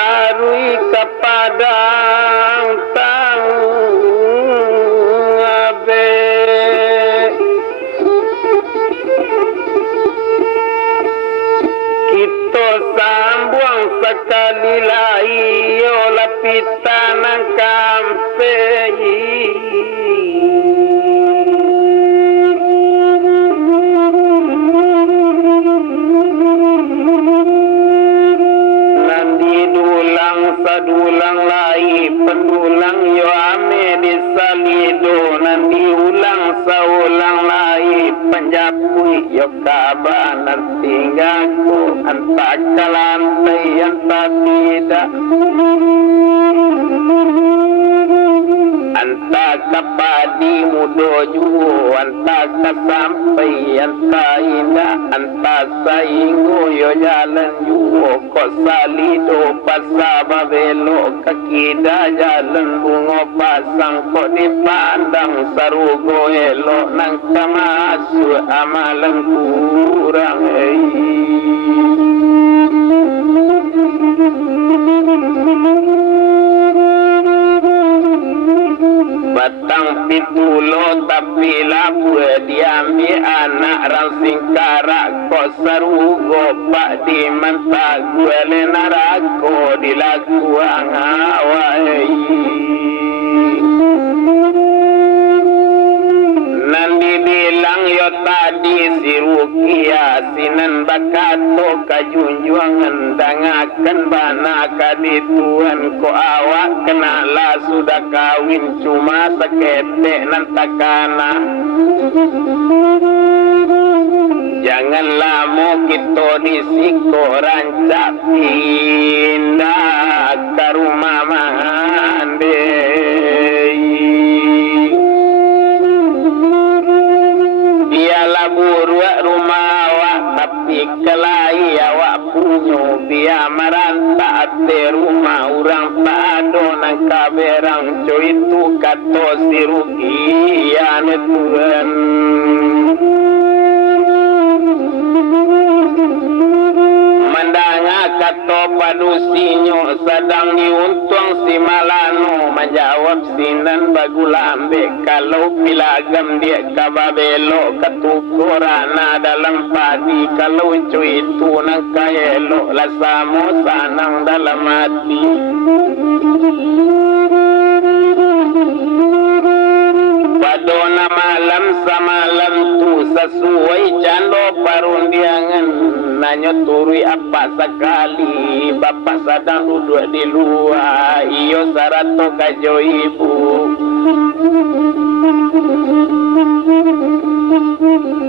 Tarui kepada abe kita sambung sekali lagi oleh pitanang kampai sadulang lai pendulang yo ame disalido nanti ulang saulang lai penjapui yo kabanan tinggaku anta kalantai anta tidak anta kapadi mudo juo anta kasampai anta indah anta saingo yo jalan juo kok salido pasaba belok kaki dah jalan bunga pasang kok dipandang sarugo elok nang kamasu amalan kurang batang pitulo tapi labu diami anak rangsing karak kok sarugo pak di manta gue lenarako dilakuang awai nanti bilang yo tadi si Rukia sinan bakato kajunjuangan dangakan bana kadituan ko awak kenala sudah kawin cuma seketek nantakana janganlah mau kita disiko rancak pindah ke rumah mande biarlah buruak rumah awak tapi kelai awak punyo biar merantau di rumah orang pado nang kaberang coy itu kato si Rukia Tuhan kato padusinyo sedang diuntung si Malano menjawab sinan bagulambe kalau pilagam dia kababelo ketukurana dalam padi kalau cuy itu nang kaelo lasamo sanang dalam hati padona malam samalam tu sesuai cando parundiangan nanya turui apa sekali bapak sedang duduk di luar iyo sarato kajo ibu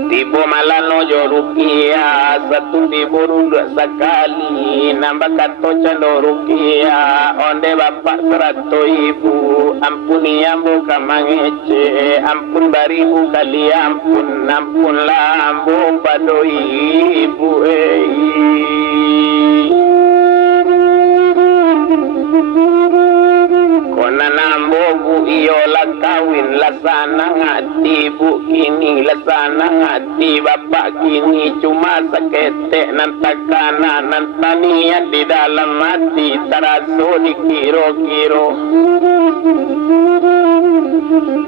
tibo malano jo Rukia satu tibo duduk sekali nambah kato cando Rukia onde bapak serato ibu ampuni ambo kamangece ampun baribu kali ampun ampun lambo pado ibu kona nambogu iyo la kawin la sana ngati bu kini la sana ngati bapak kini cuma seketek nantakana nantaniat di dalam hati teraso di kiro-kiro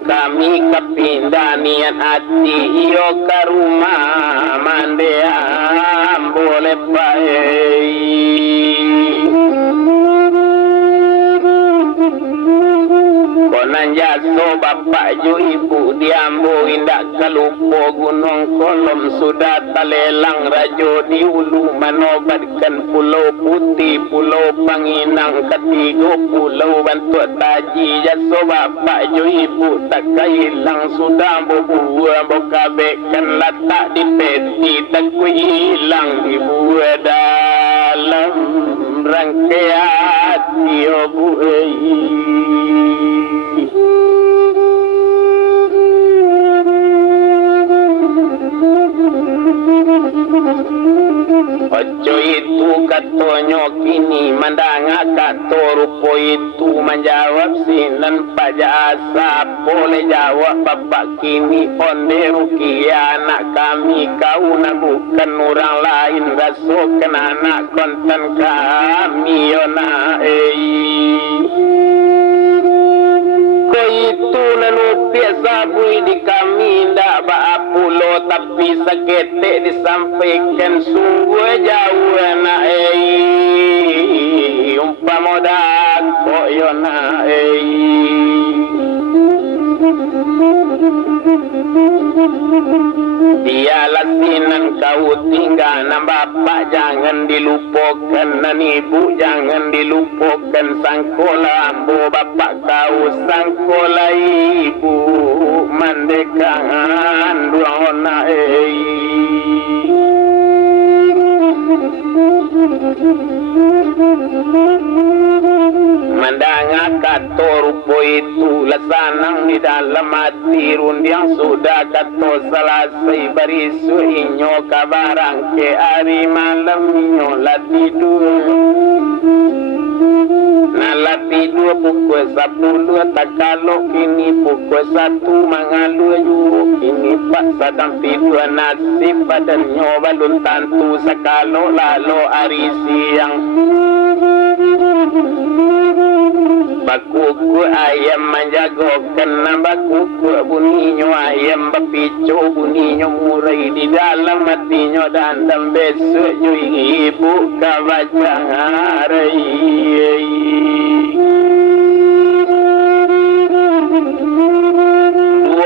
kami kepindah niat hati iyo ke rumah mandean boleh baik konan jaso bapak bapak jo ibu diambo indak kalupo gunung kolom sudah talelang rajo di ulu manobatkan pulau putih pulau panginang ketiga pulau bantu taji jaso bapak jo ibu tak hilang sudah bubuah bokabekan latak di peti tak hilang di buah dalam rangkaian dia buai. Ojo itu katonyo kini mandanga kato rupo itu menjawab sinan pajasa boleh jawab bapak kini onde rukia anak kami kau na bukan orang lain rasokan anak konten kami yona ko itu nanupia sabui di kami ndak baapulo tapi sakete disampaikan sungguh jauh na umpamoda koyona dia lasinan kau tinggal na bapak jangan dilupakan dan ibu jangan dilupakan sangkola ambo bapak kau sangkola ibu mandekan duana mandanga kato rupo itu lasanang di dalam hati rundiang sudah kato selesai barisu inyo kabarang ke hari malam inyo latidur nalatidur pukul 10 tak kalau kini pukul 1 mengalu yuk kini pak sedang tidur nasib badannya balun tantu sekalo lalu hari siang bakuku ayam menjago kena bakuku bunyinya ayam berpicu bunyinya murai di dalam hatinya dan besok ibu kabaca hari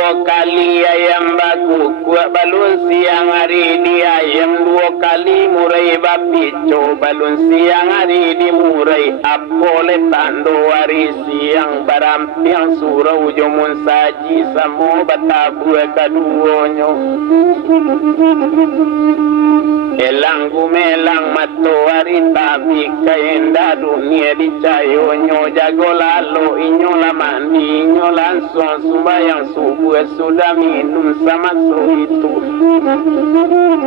dua kali ayam bakuku balun siang hari di ayam dua kali murai berpicu balun siang hari di murai apole tando hari siang barampiang surau jomun saji samo batabu kaduonyo elang gumelang mato hari tapi kaenda dunia dicayonyo jago lalu inyo la mandi inyo langsung sembayang subuh sudah minum sama so itu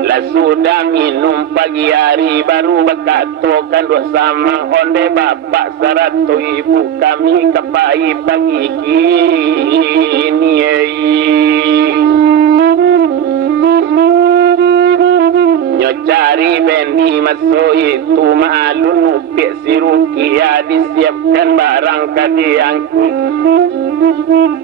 la sudah minum pagi hari baru berkatokan dosa onde bapak sarato ibu kami kepai pagi kini cari bendi masuk itu malun upik sirukia disiapkan barang kadiangku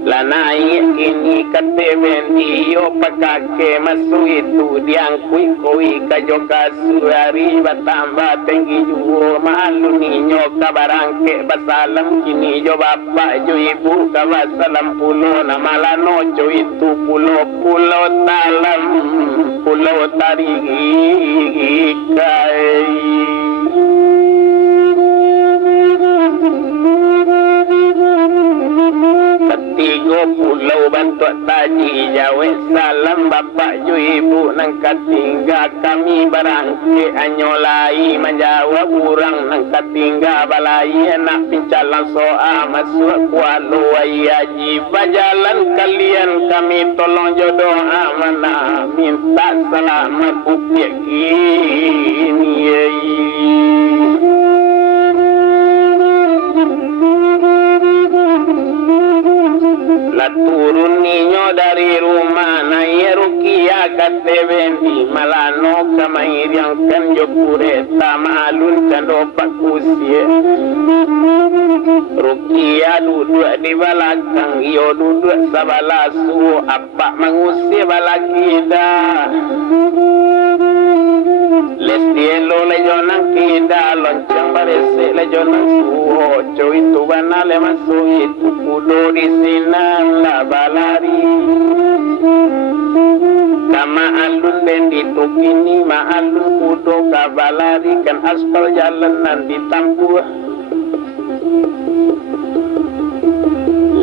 lanai kini kate bendi yo pakake masuk itu diangkui koi kajoka suari batamba tinggi juo malun ninyo kabarangke basalam kini jo bapak jo ibu kabasalam pulo namalano jo itu pulo talam pulau tarigi kai ketiga pulau bantu taji jawa salam bapak ju ibu nang katingga kami barangke anyolai menjawab urang nang katingga balai nak pincalan soa masuk kualo ayaji bajalan kalian kami tolong jodoh amanah minta selamat upik kini la turun ninyo dari rumah na yerukia kate bendi malano kamair yang kan jopure tamalun kando pakusie rukia duduk di belakang yo duduk sebelah su apa mengusir balakida lestielo lejonang kida lonceng parece le jonan suho jo itu banale maso itu kudo di sinan la balari kama alun bendi tukini ma alun kudo kabalari kan aspal jalanan ditampu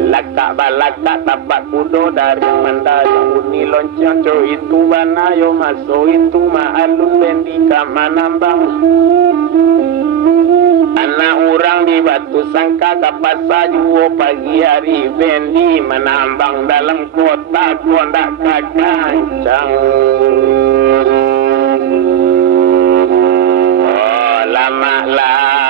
laka balaka tapak kudo dari mandala uni lonceng jo itu banayo maso itu ma alun bendi kama nambang anak orang di batu sangka kapasa juo pagi hari bendi menambang dalam kota kondak kakancang oh lama lari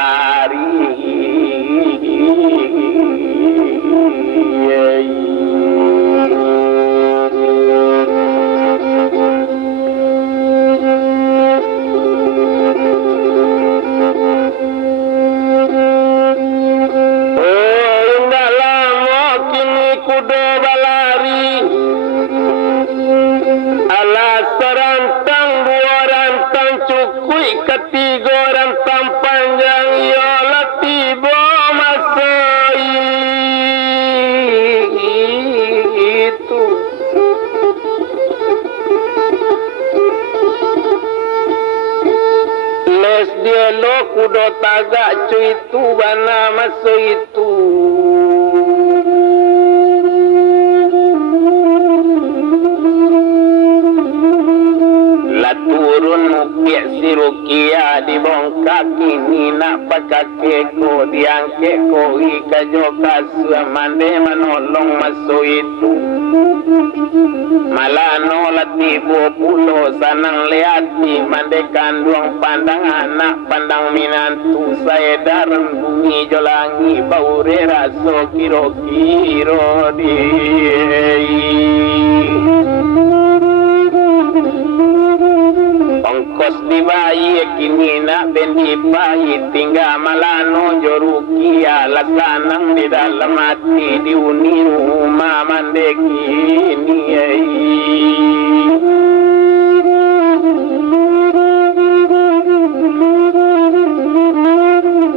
ketiga rantang panjang ialah tiba masa itu les dia lo kudo tagak cuy itu bana masa itu turun mukiak si rukia di bongkak ini nak pakake ko diangke ko ika joka mande manolong maso itu malano latibo pulo sanang leati mande kandung pandang anak pandang minantu saya daran bumi jolangi baure raso kiro kiro di ongkos di bayi kini nak bendi bayi tinggal malano jorukia lakanang di dalam hati diuni rumah mandeki ini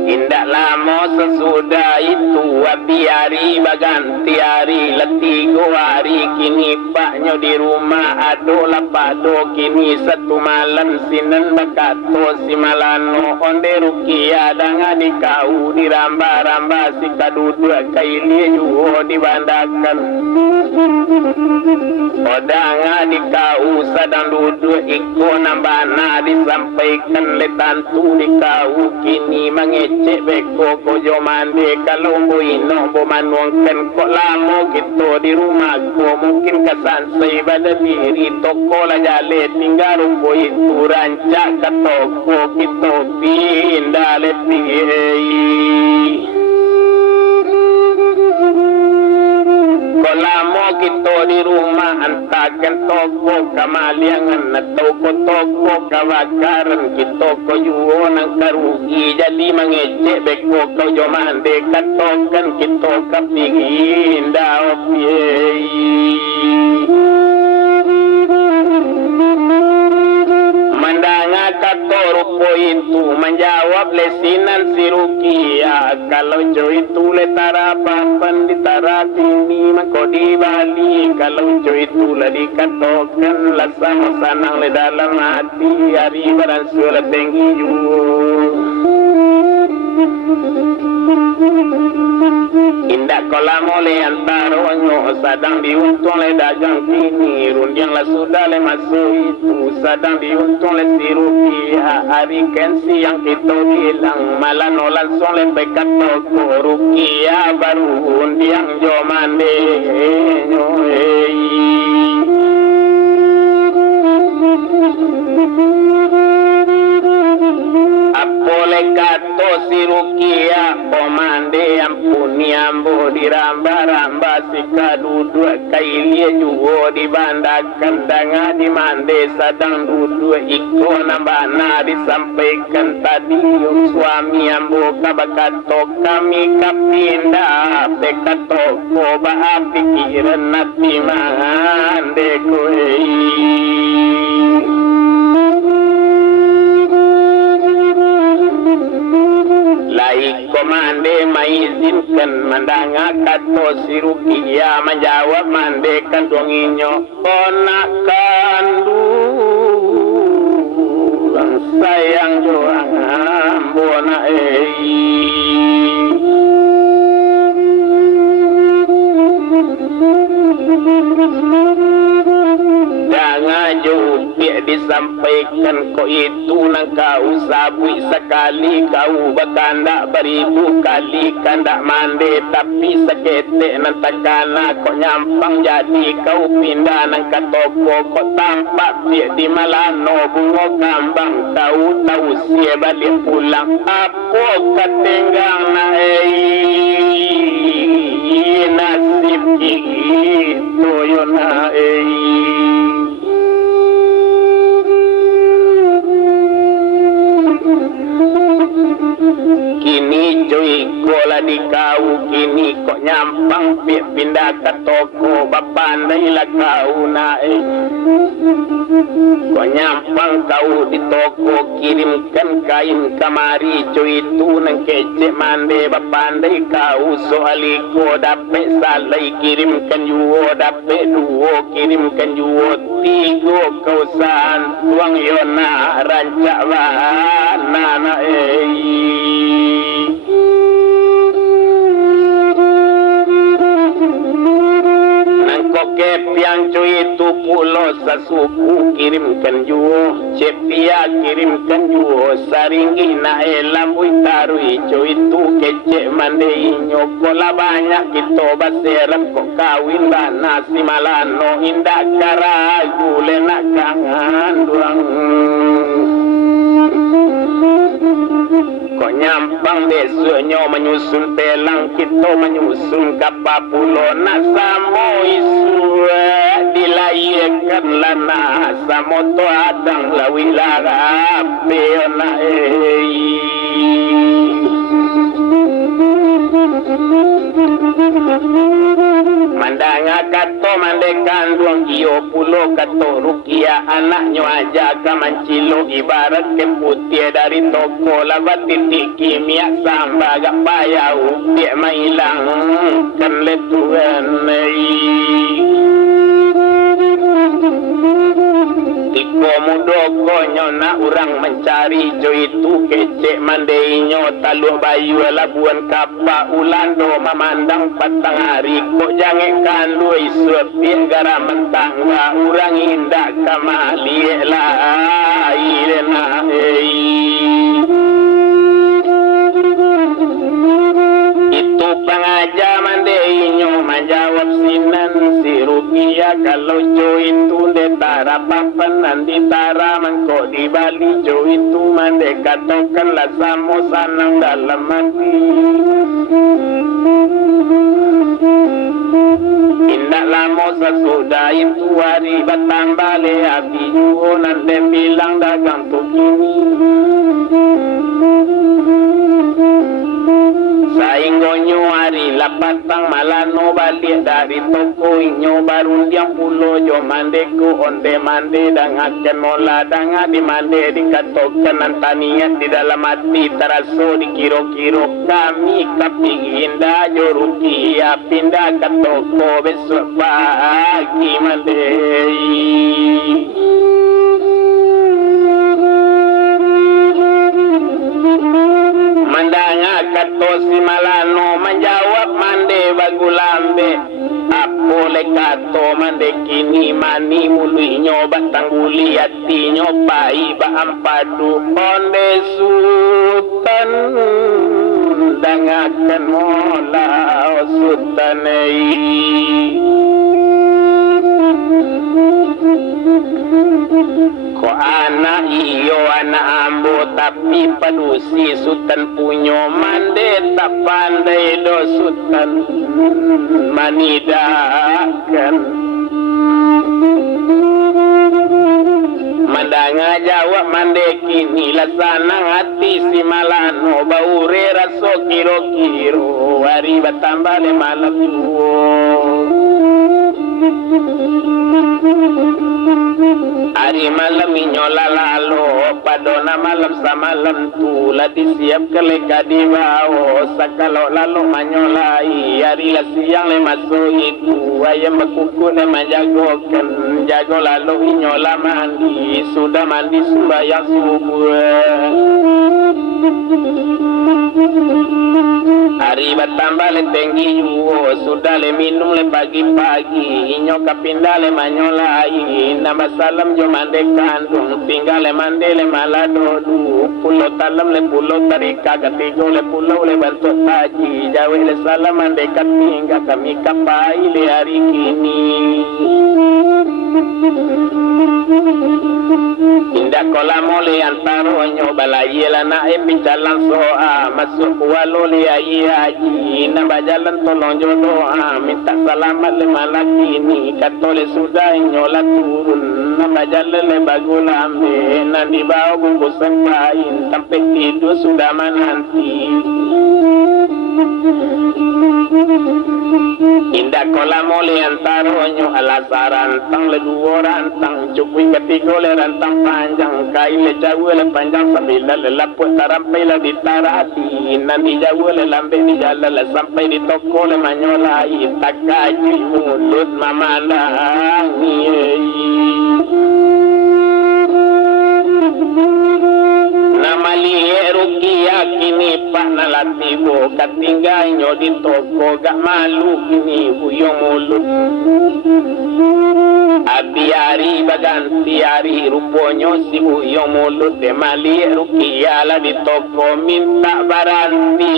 indah lama sesudah itu biari baganti hari letigo hari kini paknya di rumah adolah pado kini satu malam sinan bakato si malano onde rukia danga di kau di ramba-ramba si kadudu kaili juho dibandakan odanga di kau sadang duduk iko nambana disampaikan letantu di kau kini mengecek beko kojo mande kalau ino bomanuangkan kok lama gitu di rumah ko mungkin kesan saya pada diri toko lah jale tinggal rumbo itu rancak ke toko gitu pindah leti kok lama gitu di rumah antakan toko kamaliangan atau toko kawakaran gitu ko juo nang karugi jadi mengecek beko kau joman dekat tokan gitu kapingin daop mandanga kato rupo itu menjawab lesinan si rukia kalau jo itu letara papan ditara sini mako di Bali kalau jo itu lah dikatokan lah sama sanang le dalam hati hari baransul tinggi juo indak kolam oleh antaronyo sadang diuntung le dagang kini rundiang lah sudah le masuk itu sadang diuntung le si rupiah hari kensi yang kita bilang malah no langsung le pekat toko rupiah baru undiang jo mande apole kato si rukia pomande ampuni ambo diramba-ramba si kadudu kailia juho dibandakan danga di mande sadang dudu iko nambana disampaikan tadi yung suami ambo kabakato kami kapinda pekato ko ba pikiran nati mande ko komande maizinkan mandanga kato si Rukia menjawab mande kandonginyo ponakandu sayang joang ambona jangan jupik disampaikan kau itu nang kau sabui sekali kau berkandak beribu kali kandak mandi tapi seketik nang takana kau nyampang jadi kau pindah nang ke toko kau tampak dia di Malano bunga kambang kau tahu sia balik pulang apa ketinggang na nasib itu yo na kini cuy kola di kau kini kok nyampang pindah ke toko bapandai lah kau naik kok nyampang kau di toko kirimkan kain kamari cuy itu nang kecek mande bapandai kau soali ko dapet salai kirimkan juo dapet duo kirimkan juo tigo kau san tuang yona rancak wana Kepiang cuy itu pulau sasuku kirimkan juo cepia kirimkan juo saringi nae lambui tarui cuy itu kecek mandei nyokola banyak kita baseret kok kawin bana si Malano indah karaju lenak kangan durang kok nyampang besoknya menyusun pelang kita menyusun kapal pulau nasamo isu dilayakkan lana samo to adang lawilara peona mandanga kato mandekan duang iyo pulo kato Rukia anaknya aja kamancilo ibarat keputia dari toko labat titik kimia samba gak payau dia mailang kan letuan Iko mudoko nyona urang mencari jo itu kecek mandeinyo taluh bayu labuan kapa ulando memandang patang hari kok jangan kandu isu gara mentangga urang indah kamali lah ilena itu pengaja mandeinyo menjawab sinan si Rukia kalau jo itu detara papanan ditara mengko di Bali jo itu mendekatokanlah samo sanang dalam hati indah lama sesudah itu hari bertambah hati juo nanti bilang dagang tu kini sainggonyo hari lapatang Malano balik dari toko inyo baru diam pulo jo mandeku onde mande dangaken mola danga di mande dikatokan antanian di dalam hati teraso dikiro-kiro kami kapingin da jo Rukia pindah ke toko besok pagi mande mandanga kato si Malano menjawab mande bagulambe apole kato mande kini mani mului nyoba tangguli hati nyobai ba ampadu onde sultan dangakan mola sultanai ko anak iyo anak ambo tapi padusi sultan punyo mande tak pandai do sultan manidakan mandanga jawab mande kini lasanang hati si Malano baure raso kiro-kiro hari bertambah le malam juo hari malam inyo lalalo padona malam samalam tu lah disiap keleka di bawah sakalo lalu manyolai hari lah siang le masuk itu ayam berkuku le menjagokan jago lalu inyola mandi sudah mandi sembahyang subuh hari bertambah le tinggi yuo sudah le minum le pagi-pagi inyo kapindah le manyolai nama salam jo mande kandung tinggal le mande le maladodu pulau talam le pulau tarika ketigo le pulau le bentuk taji jawa le salam mande katingga kami kapai le hari kini indah kolam oleh antaronyo balai lana pinjalan soa masuk walau le ayi haji nama jalan tolong jodoh minta selamat le malaki ni katole sudah nyola turun nama jalan le bagulambe nanti bawa bungkusan kain sampai tidur sudah menanti indah kolam oleh antaronyo alasar rantang le dua rantang cukui ketiga le rantang panjang kain le jauh le panjang sambil le laput tarampai le ditarati nanti jauh le lambe di jalan le sampai di toko le manyolai tak kaji mulut mamandang nama lihe rukia kini pak nalatibo katingganya di toko gak malu kini huyong mulut abiari baganti hari ruponyo si huyong mulut de malihe rukia lah di toko minta baranti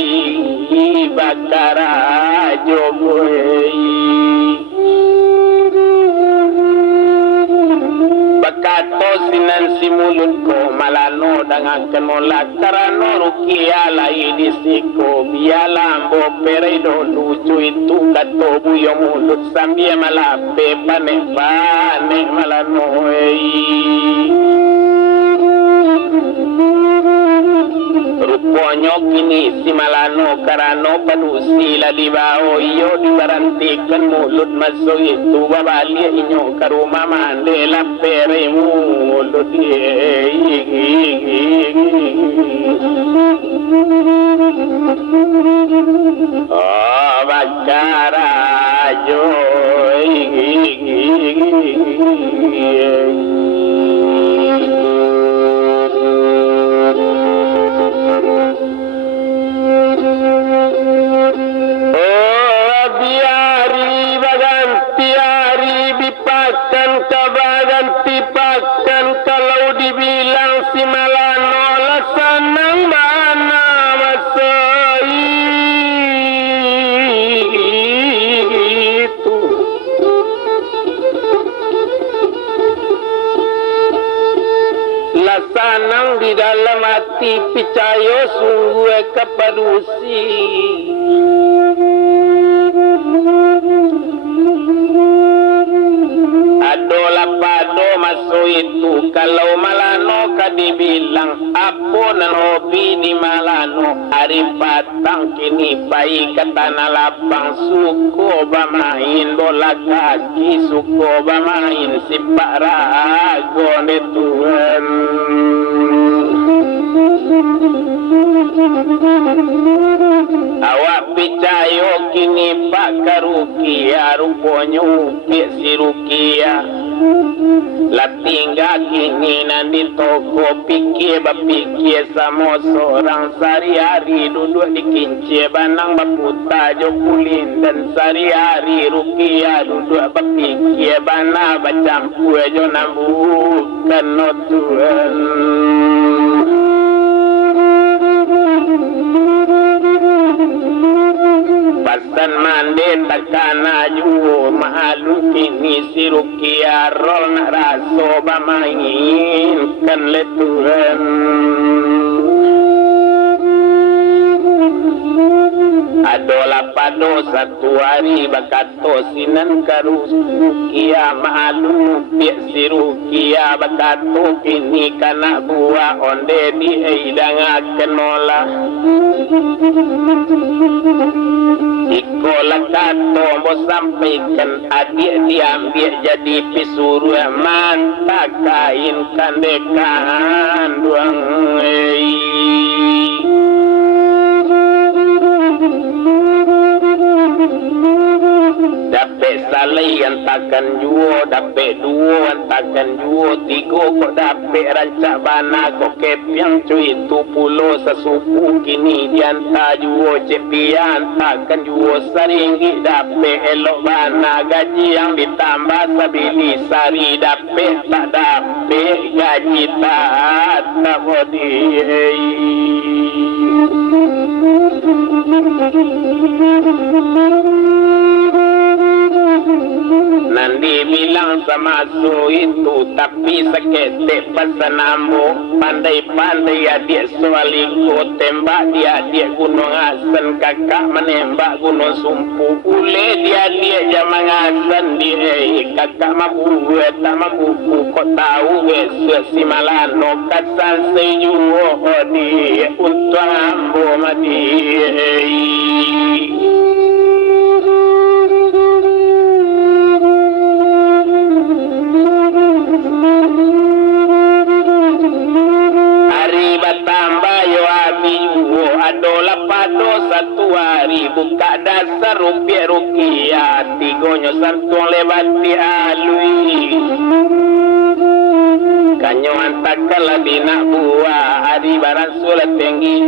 bakara jogoi bakato sinan si mulut ko malano dengan kenolak karano rukia lai disiko bialambo peredo lucu itu kato buyo mulut sambil malape panek malano ruponyo kini si malano karano padusi la di bawah iyo dibarantikan mulut masuk itu babali inyo ke rumah mandela pere mulut oh bakara joy sanang di dalam hati percaya sungguh kepadusi adolah pado masuk itu kalau malano kadibilang apa nan hobi di malano hari patang kini bayi kata nalapang suko bamain bola kaki suko bamain sipak rago ne Tuhan awak percaya kini pak karukia ruponyo upik si rukia lah tinggal kini nanti toko pikir berpikir sama seorang sehari-hari duduk di kincir banang berputar jokulin dan sehari-hari rukia duduk berpikir bana bercampur jo nambukan no Tuhan pasan mande takana juo mahalun kini si rukia rol nak raso bamain kan le Tuhan adolah pado satu hari bakato sinan karus rukia mahalun piak si rukia bakato kini kana buah onde di eidang kenola ikolah kato mau sampaikan adik diambil jadi pisuruh mantap kain kandekan dua takkan juo dapet duo takkan juo tigo kok dapet rancak bana kok kepiang cuy 70 sesuku kini dianta juo cepian takkan juo saringgi dapet elok bana gaji yang ditambah sabili sari dapet tak dapet gaji tak bodi Nandi bilang sama su itu tapi seketek pesan ambo pandai-pandai adik soaliko tembak dia adik gunung asan kakak menembak gunung sumpu ule dia jaman asan dia kakak mampu tak mampu kok tahu si malano kasan sejuo di untuk ambo mati satu hari buka dasar rupiah tigonyo santuang lewati alui kanyo antakala bina buah hari barang sulat tinggi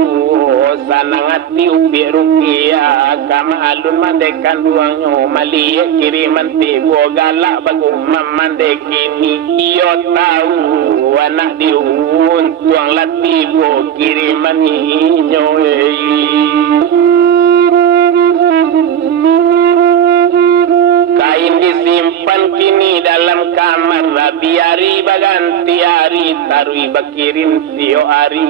sanang hati rupiah kama alun mandekan duangnya maliye kiriman tibo galak bagu mamandekini iyo tahu anak diun tuang latibo kiriman inyo kain disimpan kini dalam kamar biari baganti hari tarui bakirim tio hari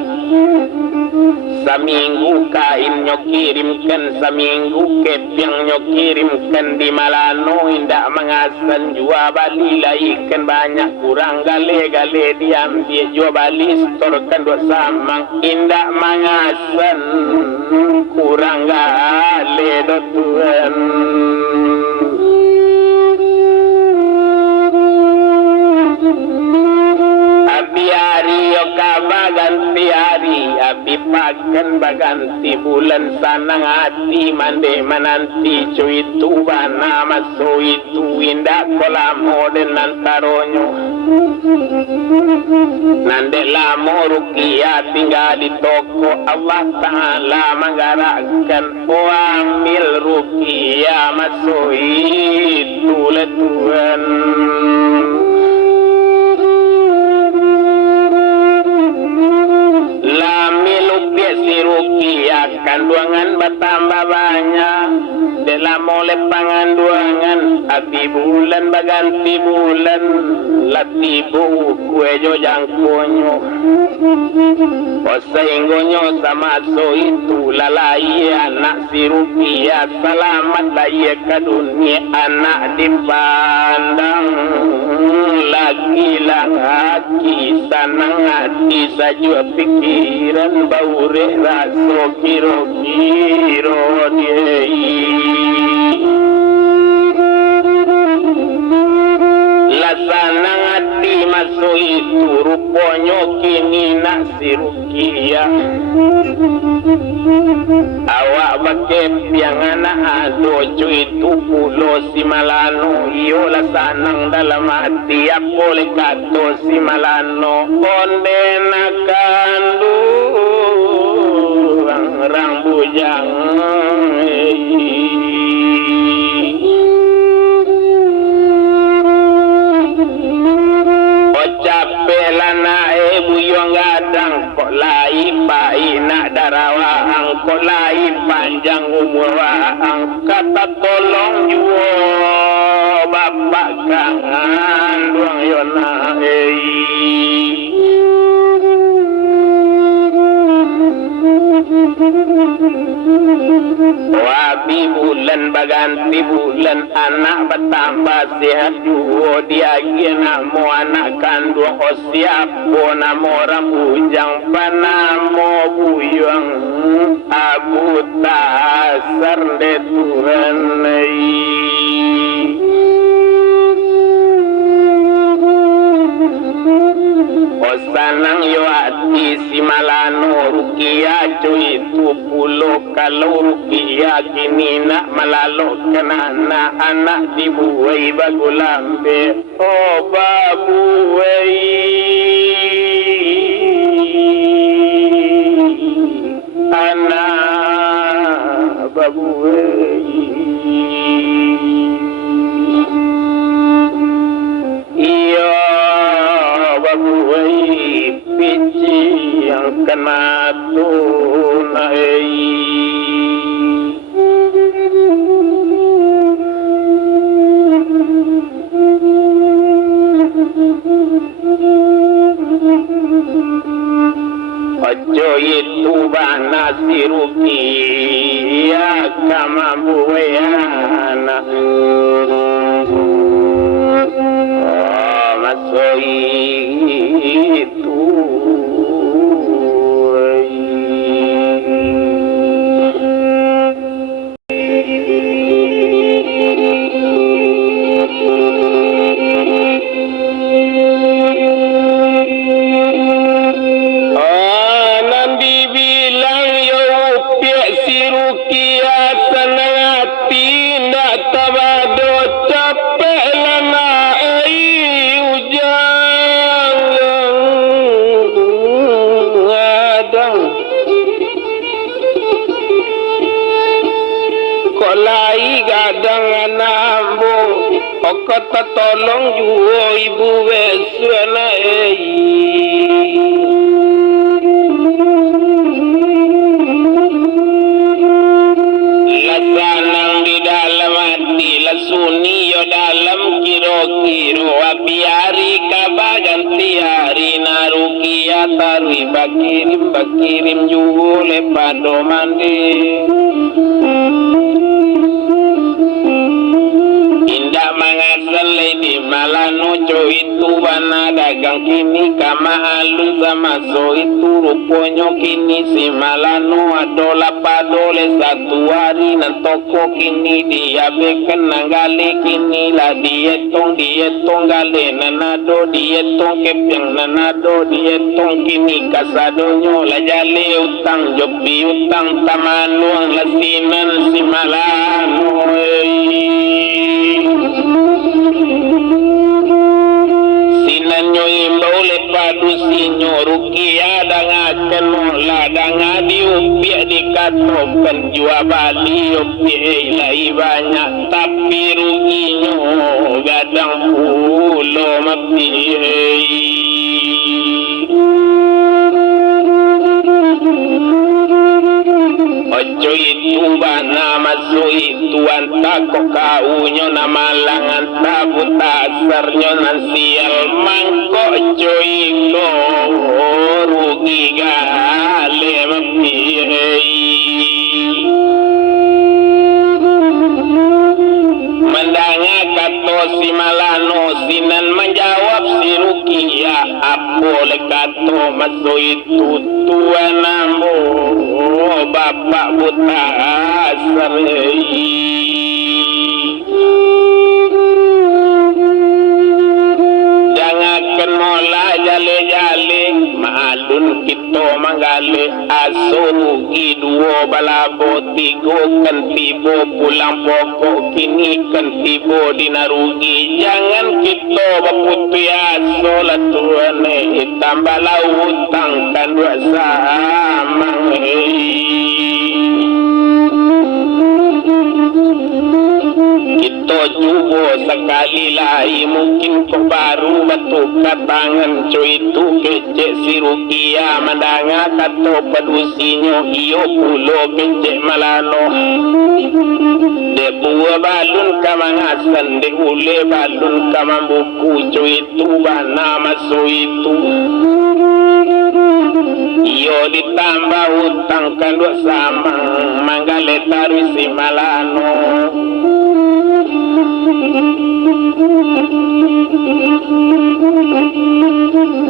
saminggu kain nyokirimkan saminggu kepiang nyokirimkan di Malano indak mengasan jua bali laikan banyak kurang gale-gale diambil jua bali setorkan dua samang indak mengasan kurang gale do Tuhan ganti hari abi pakan baganti bulan sanang hati mande menanti cuy itu bana maso itu indak kolamo dengan taronyo nande lamo rukia tinggal di toko Allah Ta'ala menggerakkan ambil rukia maso itu Tuhan kanduangan bertambah banyak dalam oleh panganduangan abi bulan baganti bulan latibu kuejo jangkonyo osenggonyo sama so itu lalai anak si rupiah selamat laya ke dunia anak dipandang lagi-lang hati sanang hati saja pikiran baure raso kiro-kiro lasanang hati masuk itu rupanya kini nasi rukia awak bakepiang anak adojo itu pulo si Malano iyo lasanang dalam hati apole kato si Malano kondenakan rang bujang ocapelana buyong gadang kok lai pai nak darawa kok lai panjang umur kata tolong juo bapak kangen duang yona wabi bulan baganti bulan anak bertambah sehat juga dia namo anak kandung siapa namo rambujang panamo buyang abu tasar de Tuhan sanang yo hati si malano rukia cuy 20 kalau rukia kini nak malalo kena anak dibuai bagulambe oh babuai anak babuai iya babuai pici yang kena tunai ojo itu bana siruki ya kama buayana masoi itu kata tolong juo ibu wesana lasanang di dalam hati lasuni yo dalam kiro-kiro abiari kabaganti hari narukia tarui bakirim juo lepado mandi di malano co itu bana dagang kini kama alun sama so itu ruponyo kini si malano adola padole satu hari nan toko kini dia beken nanggale kini lah dietong gale nanado dietong kepeng nanado dietong kini kasadonyo lah jale utang jobi utang tamanuang lasinan si malano sinyo rukia dangaken ladanga diupiak dikatokan jua bali upiak ilai banyak tapi ruginya gadang pulo mapiyai ojo itu bana masuk itu antako kaunya nama langan tabu tasarnya nansial mangko ojo itu rugi gale mapiyai mendanga kato si malano sinan menjawab si rukia apole kato masuk itu tuan nambo bapak buta asari jangan kenola jale-jale malun kita manggale asurugi dua balabo tigo kan tibo pulang pokok kini kan tibo dinarugi jangan kita baputu asolat tuane tambah lautang kan dua sama kita cuba sekali lagi mungkin kau baru batu katangan cuy itu kecek si rukia mandanga kato padusinyo iyo pulo kecek malano de buah balun kamangasan de ule balun kamambuku cuy itu bana masuk itu iyo ditambah utang kan dua sama manggale taruh si malano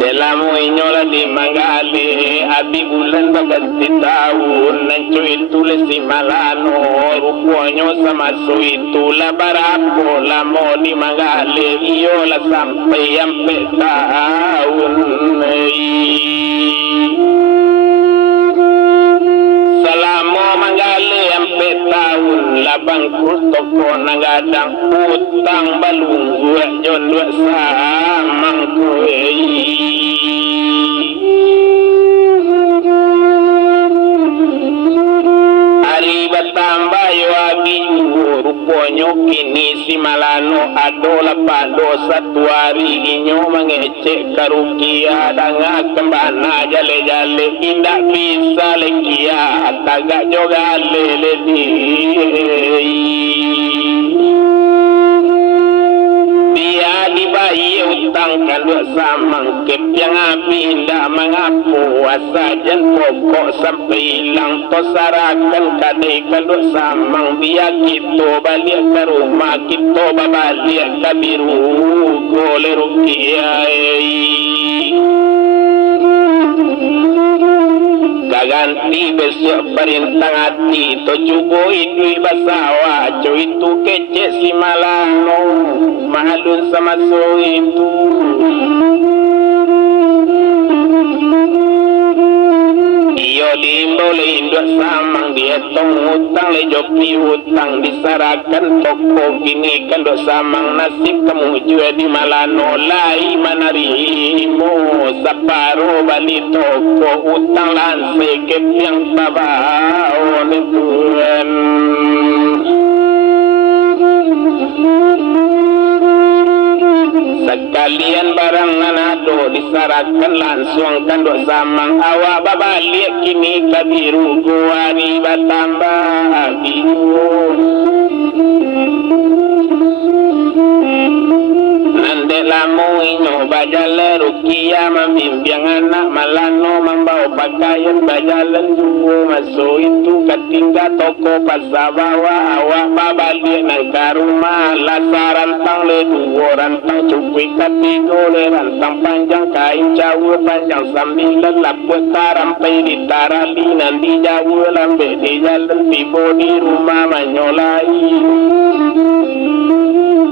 Delamu inyola di manggale babi bulan berganti tahun nan cuy tulis si malano rupanya sama sui tula barapo lamo di mangale iyo la sampai sampai tahun selama mangale sampai tahun labang toko nagadang utang balunggu jon dua samang tambah yo abi rupanya kini si malano adola pado satu hari inyo mengecek karukia danga kembana jale-jale indak bisa lekia tagak juga lele dia dibayi utang kalau samang kep yang abi indah mengapu asajan pokok sampai hilang tosarakan kadai kalau samang dia kita balik ke rumah kita balik ke biru gole rukiai kaganti besok perintah hati to cubo itu basawa cuy itu kece si malano mahalun sama so itu iyo diimbole induk samang dia tong utang le joki utang disarakan toko kini kanduk samang nasib kamu jual di malano lai manarimu saparo bali toko utang lanse kep yang babao le Tuhan sekalian barang nanado disarakan langsung kanduk samang awak babalik kini kabiru guari batambah biru nande lamu inyo bajale rukia membimbing anak malano membawa pakaian bajalan juga masuk itu ketingga toko pasar bawah awak babalik nang karumah lasaran tang le dua rantang cukui ketiga le rantang panjang kain cawa panjang sambilan laput tarampai di tarali nanti jawa lambe di jalan tibo di rumah manyolai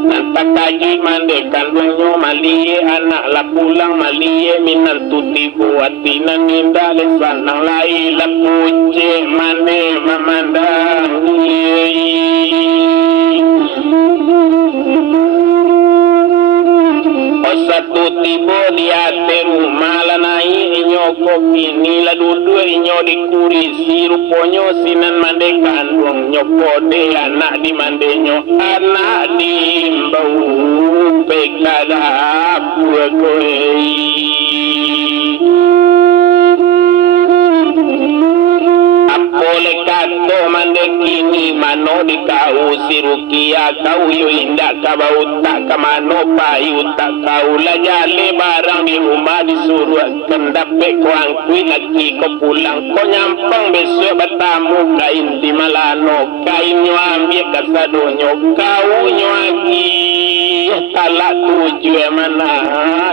nanti kaji mandekan duanya maliye anak la pulang maliye minan tuti buati naninda lesanang lai lapuce mane mamandang satu tibo dia teru malanai inyo kopi nila dudu inyo dikurisi ruponyo sinan mandekan duang nyoko de anak di mandenyo anak di mbau pekada puagoi apole kato mandekini mano di kau sirukia kau yo indak kabau tak kamano payu tak kau lajale barang di rumah disuruh kendape kuang kui lagi kau pulang kau nyampang besok bertamu kain di malano kain nyo ambil kasadonyo kau nyo agi talak tuju mana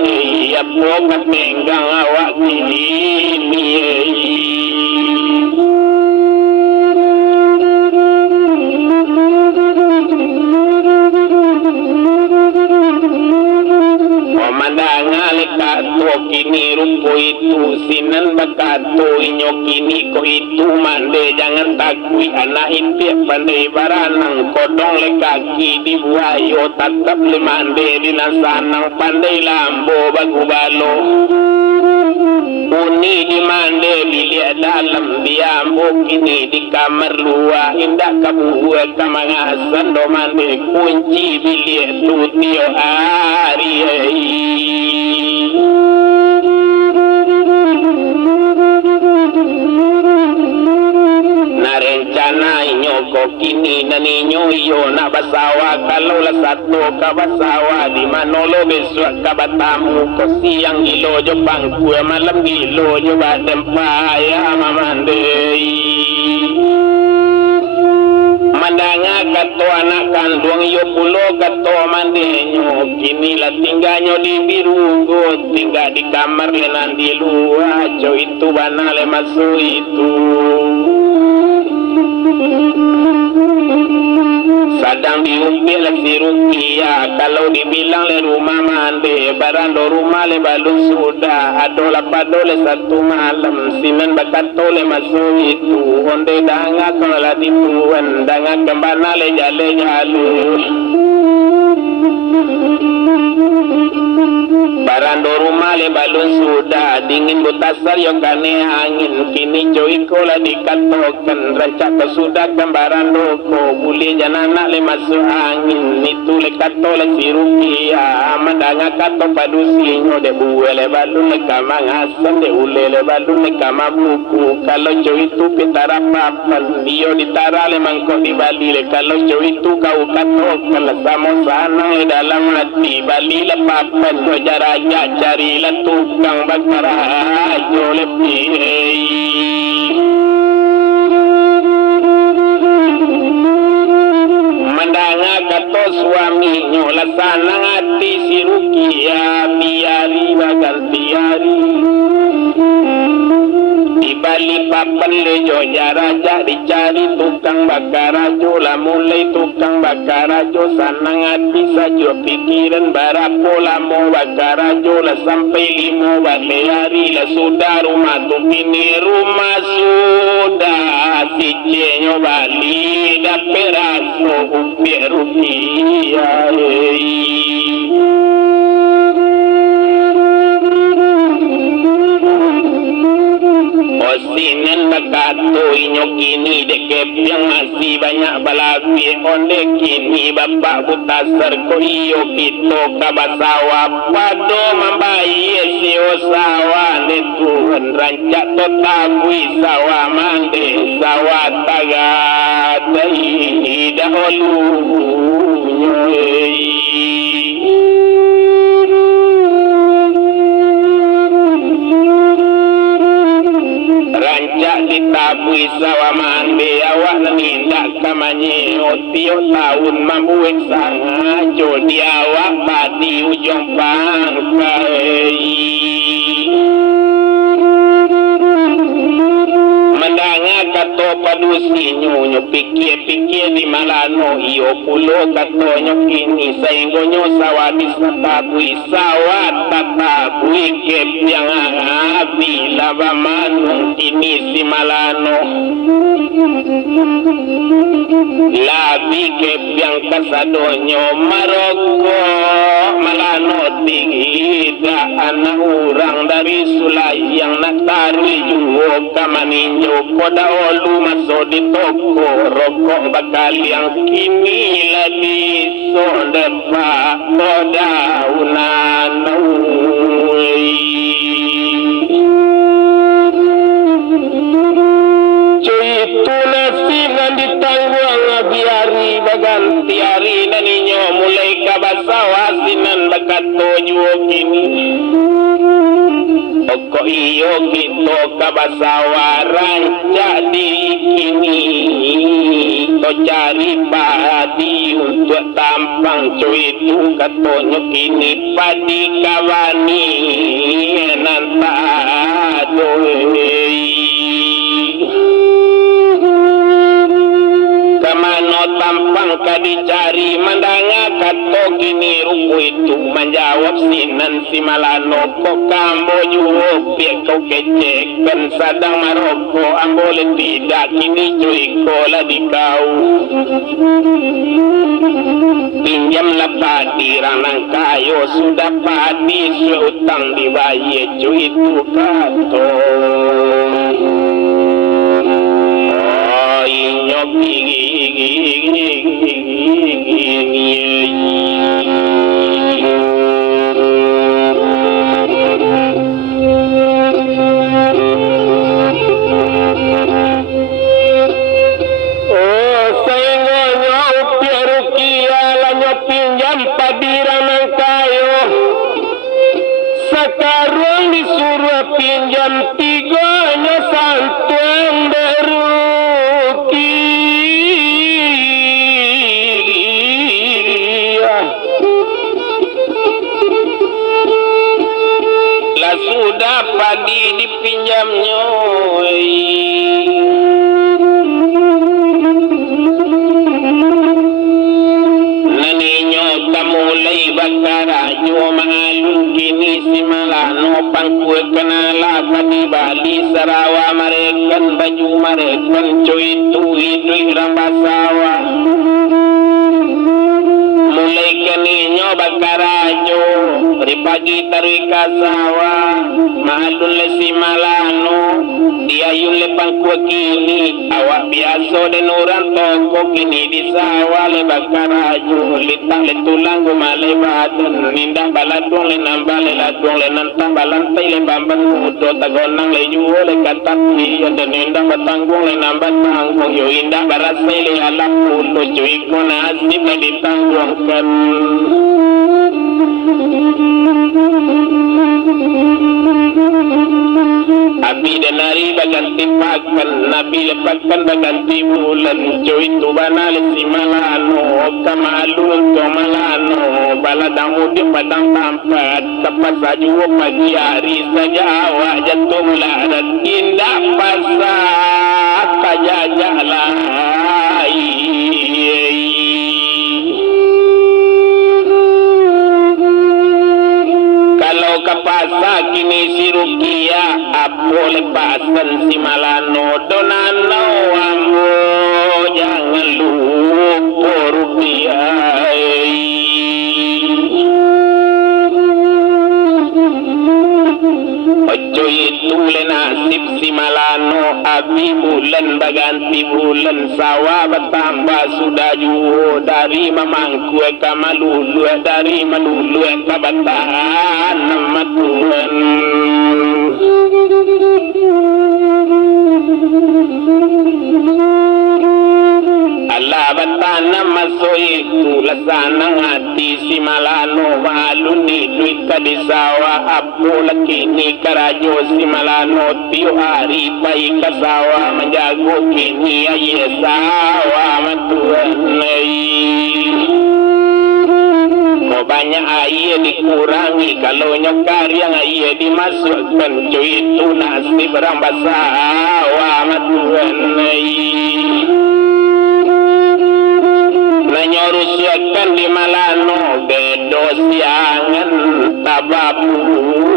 iya pokat menggang awak kini kato kini rupo itu sinan bakato inyo kini ko itu mande jangan takui anak impia pandai baranang kodong le kaki di buayo tatap le mande di nasanang pandai lambo bagu balo uni di mande bilik dalam diambo kini di kamar luar indak kabuh kamangasan do mande kunci bilik tutio hari rencana inyo kini nani nyoyo na basawa kalau la satu kabasawa di manolo besok kabatamu ko siang gilo jo bangku malam gilo jo badem paya mamandei mandanga kato anak kandung yo pulo kato mandenyo kini lah tinggalnya di birugo tinggal di kamar lenan di luar jo itu banale masuk itu sadang diumpil si Rukia kalau dibilang le rumah mande barando rumah le balun sudah adola padole satu malam sinan bakatole masuk itu onde danga kalau dituan danga kembana le jale jalu barando rumah le balun sudah dingin butasar yo kane angin kini joiko la dikatokan rancak sudah gambarando ko buli janana le masuk angin itu le kato le sirukia mandanga kato padusinyo de buele balun le kamang asam de ule le balun le kamabuku kalau jo itu pitara papan dio ditara le mangkok di Bali le kalau jo itu kau kato kalau samo sana le dalam hati Bali le papan jo jaraja cari le tukang bakar ajo le mandanga kato suaminya lasana hati si Rukia biari baganti hari di Bali papan lejo jaraja dicari tukang bakar ajo lah mulai tukang bakar ajo sanang hati sajo pikiran barapola mau bakar ajo lah sampai 5 hari lah sudah rumah tu kini rumah sudah si cenyo Bali dah peraso upir Rukia Osinen bakato inyo kini dekep yang masih banyak balabi onde kini bapak butasar ko iyo kito kabasawa pado mambaye si osawa netuhan rancak totabui sawa mande sawa taga dahi dahulu nyoy rancak ditabui sawa mande awak nindak kamanye otio tahun mambuek sanga jodi awak padi ujung pangkai mandanga kato padusinyo nyo pikir-pikir di malano iyo pulo kato nyo kini sainggo nyo sawa bisa tabui sawa tatabui kep yang abi laba manung kini si malano labi kep yang kasadonyo maroko malano tinggi da anak orang dari sulai yang nak taruh juo kamaninyo koda olu masuk di toko rokok bakal yang kini lagi sondepa koda unanui cuy itu nasi nanti tangguang biari baganti hari naninyo mulai kabasawasinan bakato juo kini Oko iyo kito kabasawa rancak di kini to cari padi untuk tampang cuy itu katonyo kini padi kawani nantadoi kemana tampang kadicari mandanga kato kini ruku itu menjawab sinan si malano kok kambo juo piek kau kecekkan sadang maroko ambole tidak kini cuy kola di kau pinjam lah padi ranang kayo sudah padi seutang dibayar cuy itu kato inyo sekarang disuruh pinjam 3 naninyo kamulay bakarajo maalun kini simalano pangkue kenala kadibali sarawa marekan baju marekan cuy tuhi rambasawa mulai keninyo bakarajo ripagi tarwi kasawa maalun lesi malano dia yule pangkue kini awak biasa den orang toko kini di sawah le bakarajo litang le tulang gumale badan ninda baladong le nambal le ladong le nantang balantai le bambang mudo tagonang le juo le katapi ada ninda batanggung le nambat tanggung yo indah barasai le alap pulo cuy kona asib le ditanggungkan Abi dan nari baganti pakan Nabi lepaskan baganti bulan cuy tu bana le si malano kamalun to malano baladamu di padang tampat tepat saju pagi hari saja awak jatuh melarat indah pasar kajajalah kalau ke pasar kini si Rukia apa lepasan si Malano donano ambo jangan lupa Rukia ojo itu le nasib si Malano abi bulan baganti bulan sawah bertambah sudah juo dari mamangku ke malulu dari malulu ke batahan nama Tuhan Allah batanam masuk itu lasana hati si Malano maluni duit di sawah apu laki ni karajo si Malano tiu hari baik ke sawah menjago kini aye sawah matuan kau banyak air dikurangi kalau nyokar yang air dimasukkan cuy itu nasib rambas sawah matuan nyorusyakan di Malano bedo siangan tababu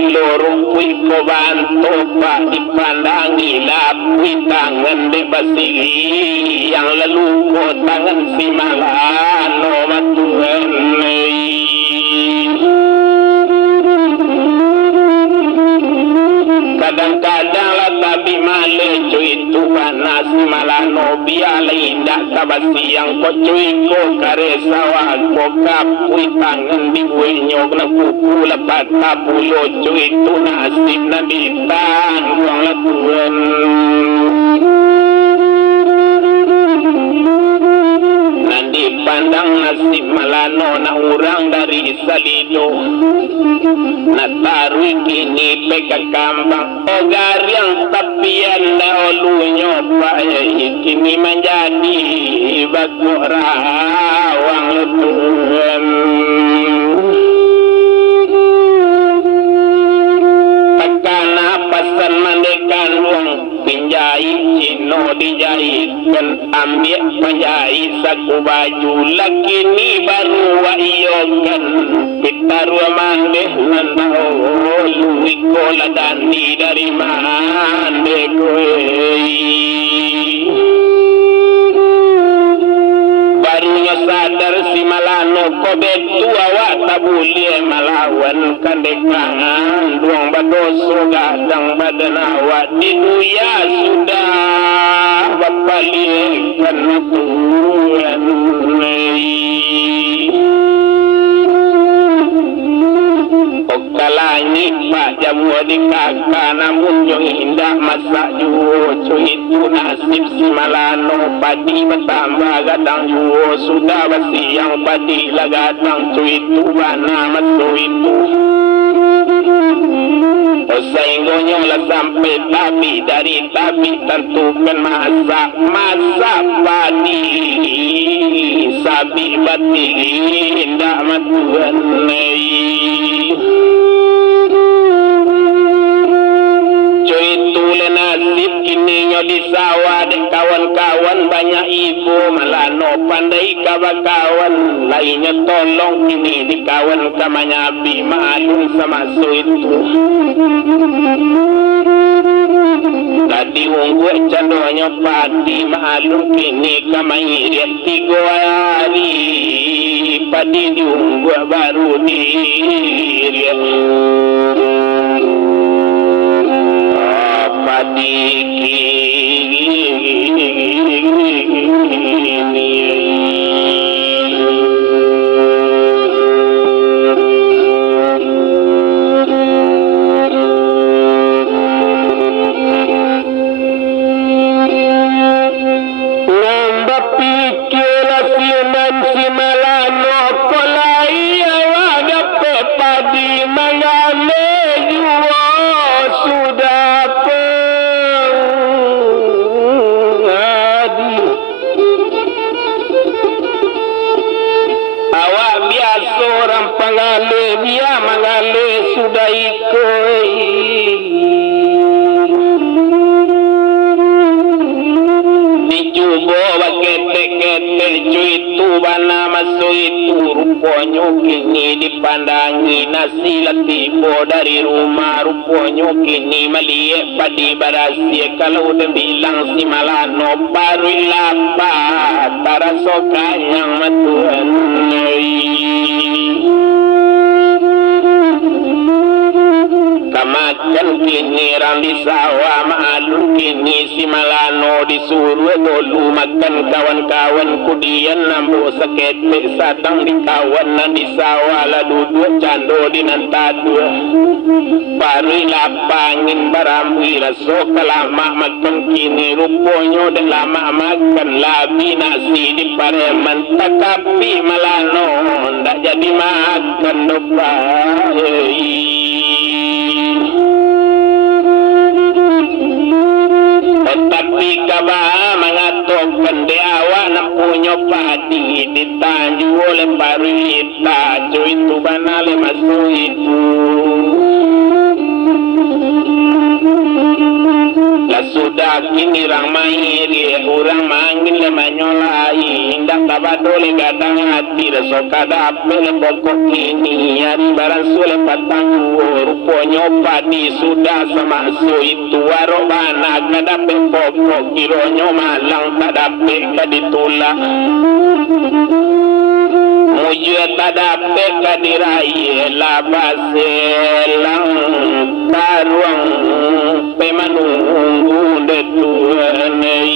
lorong pui ko bantu pak dipandangi lapui tangan de basigi yang lalu ko tangan si Malano matuan kadang-kadang lah tapi male cuy tu panas Malano biala indah kabasi yang ko cuy ko kare sawah ko kapui tangan di buenyok na kuku lepat kapulo cuy tu nasib na bitan uang lakuan nanti pandang nasib Malano na urang dari Salido na taruh kini peka kambang ogar yang tapian na olunyo pa kini menjadi bago rawang letuhan takana pasan mandekan luang pinjahit cino dijahitkan ambil penjahit saku baju laki ni baru wayokan kita ruamande nandao lui kola dani dari mande barunya sadar si Malano kobe tua wa tabulie malawan kandekangan duang badoso gadang badan awak di duya sudah bapalikan Tuhan langit pak jamu di kakak namun yang indah masak juo itu nasib si Malano padi bertambah gadang juo sudah basi yang padi lah gadang itu bana masuk itu sehinggonya lah sampai tabi dari tabi tentukan masak padi sabi bati indah matuan nyo di sawah dek kawan-kawan banyak ibu malah no pandai kawan lainnya tolong kini di kawan kamanya abi malum sama so itu tadi unggu candonya padi malum kini kamai dia 3 hari padi diunggu baru diri padi dipandangi nasi latipo dari rumah rupanya kini melihat padi barasia kalau udah bilang si malano baru lapa taraso kanyang matuan kamakan kini rambi sawah malum kini si malano disuruh dulu makan kawan-kawan kudian nambu sakit sadang di kawan nan di sawah la duduk cando di nantadu baru lapangin barambi raso kalama makan kini rupanya dan lama makan labi nasi di pareman tetapi malano ndak jadi makan dopa tetapi kabah mengatakan dewa nak punya padi ditanju oleh parita cuy itu banale masuk itu lah sudah kini ramai dia orang mangin le manyolai indah kabadole gadang hati reso kada apel pokok ini hari barang sule patang rupanya padi sudah sama so itu warobana kada pokok kironyo malang tadape kaditula muju tadape kadirai labaselang karuang pemanung detuanai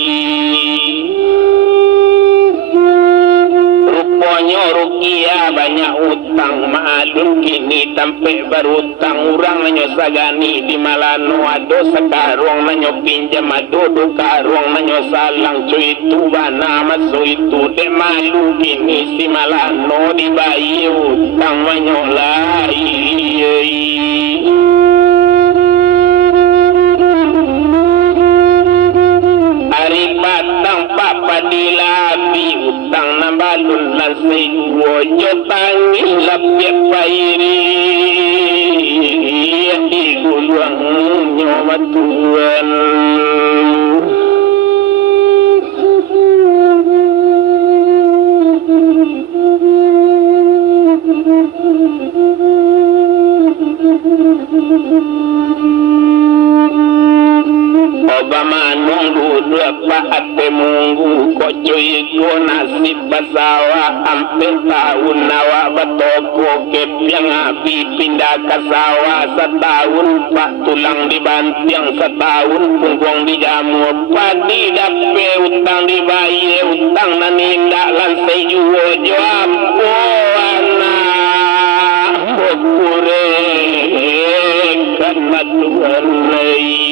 rupanya rukia banyak utang malum kini tampe berutang orang nanyo sagani di malano ado sekarang nanyo pinjam ado karung nanyo salang cuy itu bana maso itu de malu kini si malano di bayi utang nanyo lai hari patang papa dilabi utang nambalun lansai wojo tangi lapye pairi di guluang nyawa tuan Obama nunggu dua ate munggu kocoy ko nasib basawa ampe tahun nawa batoko kepiang abi pindah ke sawah setahun pak tulang dibantiang setahun punggung dijamu padi dape utang dibaye utang nanindak lansai juwo jawab anak bokure kan matuan lei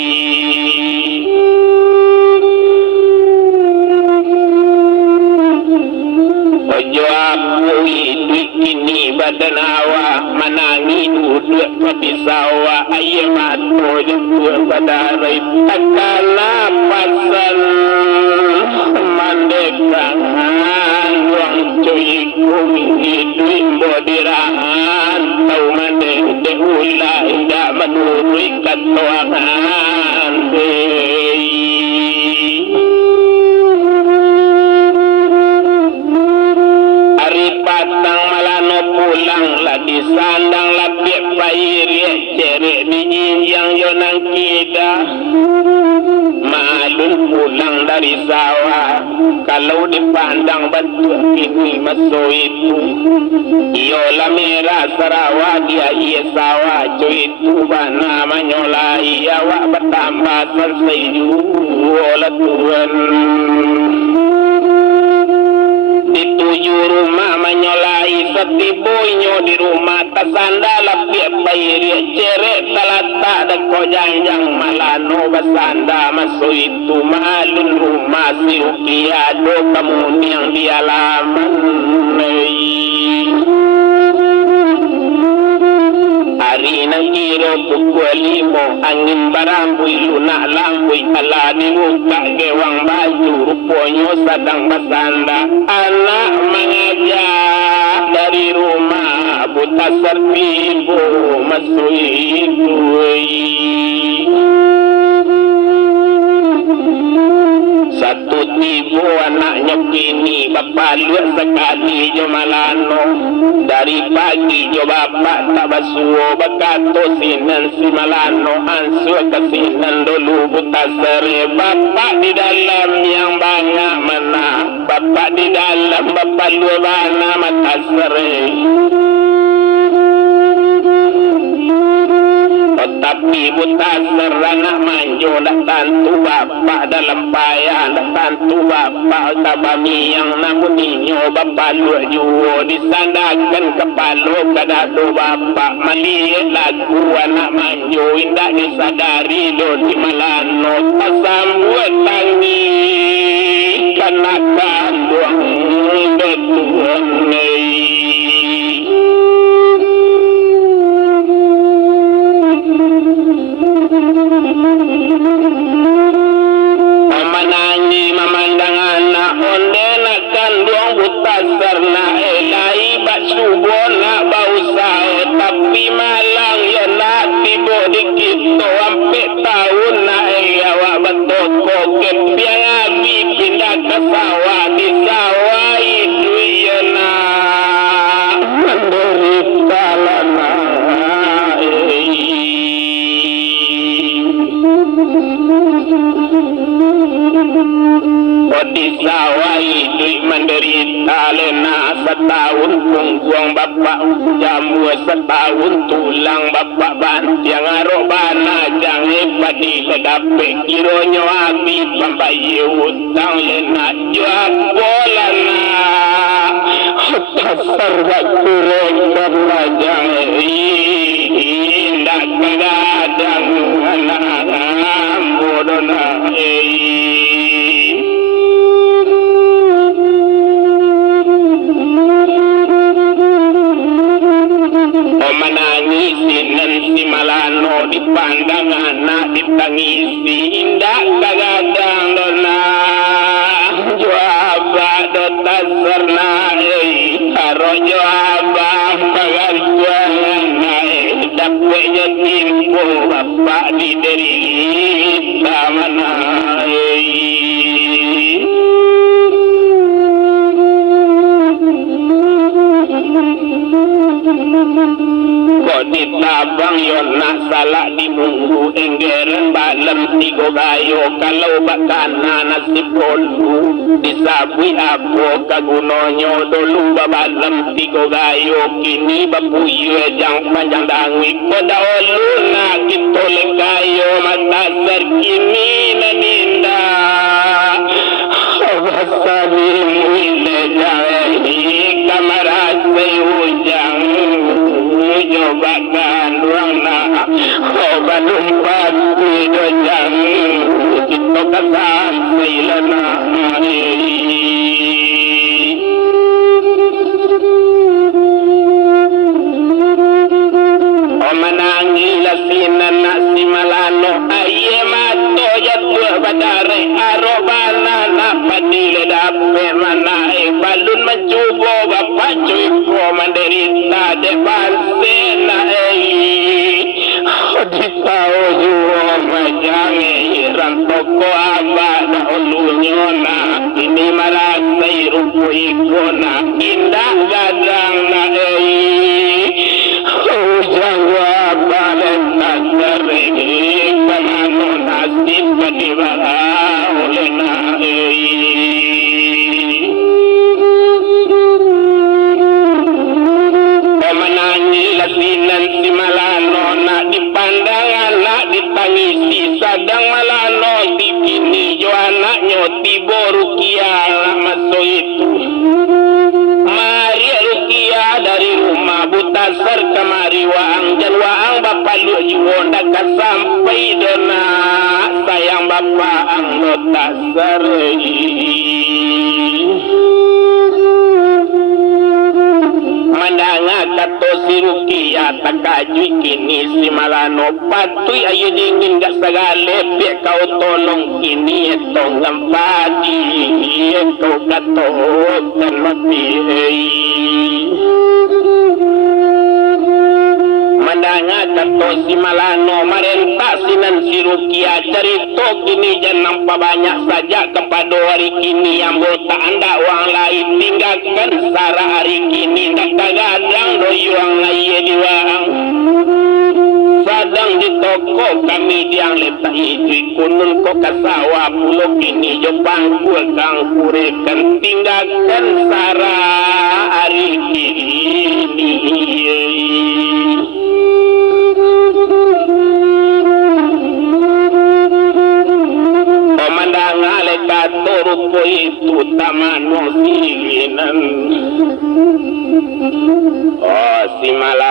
aku hidup ini badan awak menangi duduk di sawah ayam matu jemput pada rai takala pasal mandekangan ruang cuy kumi hidup bodirahan tau mandek deulah indah menurut katuangan dari sawah. Kalau dipandang betul kini masuk itu. Iolah merah Sarawak dia iya sawah. Cuy itu bana menyolai awak bertambah selesai oleh Tuhan. Di 7 rumah menyolai setibunya di rumah tasanda lapik bayir cerek talata deko janjang malano basanda masuk itu malun rumah si ukiado kamu yang di alaman. Hari nang kiro pukul 5 angin barambui lunak lambui ala di muka gewang baju rupanya sedang basanda. Anak mengajak dari rumah buta serpibu masuk itu. Satu tibu anaknya kini bapak luat sekali jo malano. Dari pagi jo bapak tak basuh bakato sinan si malano ansu kesinan dulu buta sere. Bapak di dalam yang banyak mana. Bapak di dalam bapak luat mana mata sere. Tapi buta serana manjo dah tantu bapak dalam payah dah tantu bapak tabami yang namun ninyo bapak luar juo disandakan kepala kadado bapak malihat lagu anak manjo indah disadari do di malano tasambut tangi kanakan buang betuan memanangi memandang anak onde nak kandung buta serna elai bak subuh nak bau sao tapi malang ya nak tiba dikit to ampe tahun nak awak betoko kepiang abi pindah ke sawah di sawah itu ya nak menderita lana. Di sawah itu menderita lena setahun punggung bapak jamu setahun tulang bapak bantiang arok bana jangan padi ledape kironyo abi pambaye utang lena jual bola na pasar waktu karena jangan indah kadang anak bodona menangis si malano dipandang anak ditangisi indah kagadang dona juaba dota serna karo juaba pagar juana dapetnya timpo bapak di derita mana ditabang yon nak salah di munggu enggeren balam tigo gayo kalau bakana nasib dulu disabui apa kagunonyo dulu balam tigo gayo kini bapuyu jang panjang dangui koda olu nak kita lekayo mata ser kini naninda abasari muile jahe kamarase ujang jobakan ruangna obat umpat dojang kita kesan silana menangi lasinan nasi malano aye mato jatuh badare arobana nak padile dape mana balun mencubo bapak cuy ko menderita depan sena di tahu juo majange rantoko abad ulunya na ini marasai rupu ikona indah gadang na jangwa balen nasare kanano nasib kadibara oleh na ayedi waang jan waang bapak lu jiwonda sampai dona sayang bapak ang nota sarei mandanga kato sirukia takaju kini si malano patui ayo dingin gak segale pek kau tolong kini etong ngempadi kau kato kan mati mandanga kato si malano marenta sinan sirukia cerita kini jangan nampak banyak saja kepada hari kini yang bota anda uang lain tinggalkan sara hari kini tak tagadang doyuang aye diwang sadang di toko kami diang letak itu kunun ko kasawa pulau kini jepang kul kang kurekan tinggalkan sara hari kini rupo itu taman siginan oh si malah